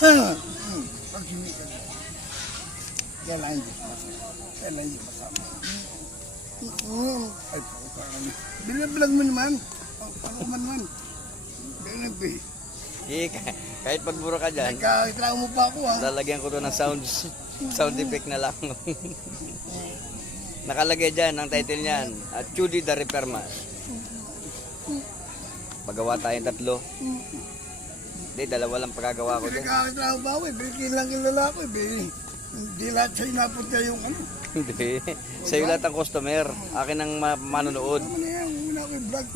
Pag hindi ka dyan, kailangan hindi masama. Kailangan hindi masama. Ay, puta ka na. Bilang mo naman. Ano man man. Ganyan ba eh. Kahit pagburo ka dyan, Nagkakitrago mo pa ako ha. lalagyan ko to ng sound effect na lang. Nakalagay dyan, ang title niyan, Chudi the Repairman. Pagawa tayong tatlo. Hindi, dalawa lang pagkagawa ko dyan. Nagkakitrago pa ako eh. Bikin lang kilala ko eh. Hindi lahat sa'yo napunta yung ano. Hindi. Sa'yo lahat ang customer. Akin ang manonood. Tama na yan. Una ko yung vlog.